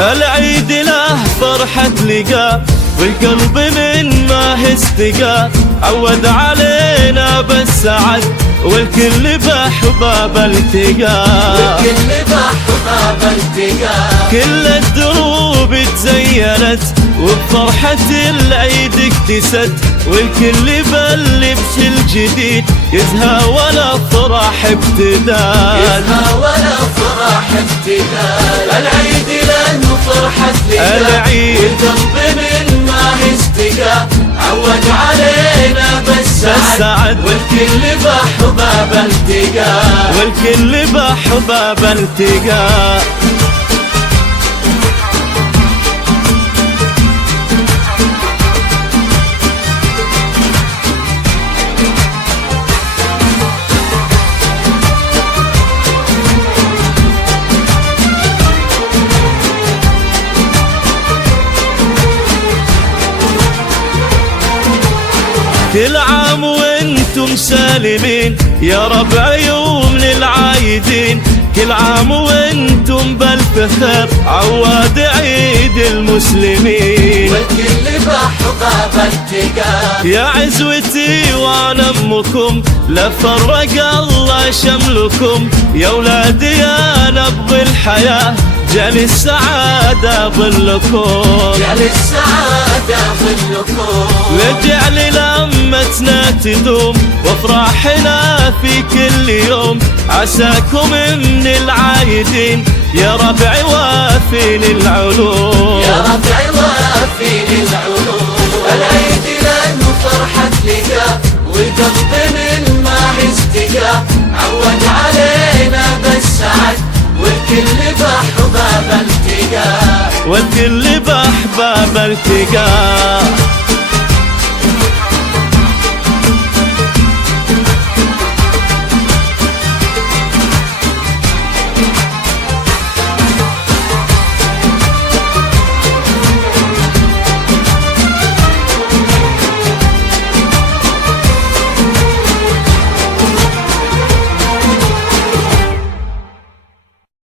العيد له فرحة لقاء والقلب من ما استقى، عود علينا بالسعد والكل بأحباب التقى. كل الدروب تزينت وبفرحة العيد اكتست، والكل باللبس الجديد يتهاوى الافراح ابتدات. العيد له فرحة لقاء والقلب من ما استقى، عود علينا بالسعد والكل بأحباب التقى. والكل بأحباب التقى. كل عام وانتم سالمين يا ربع يوم للعايدين، كل عام وانتم بالف خير عواد عيد المسلمين. والكل بأحباب التقى. يا عزوتي وانا امكم لا فرق الله شملكم، يا ولادي يا نبض الحياة جعل السعادة ظلكم. واجعل لمتنا تدوم وافراحنا في كل يوم، عساكم من العايدين يا ربع وافي للعلوم. العيد له فرحة لقاء والقلب من ما استقى، عود علينا بالسعد والكل بأحباب التقى. والكل بأحباب التقى.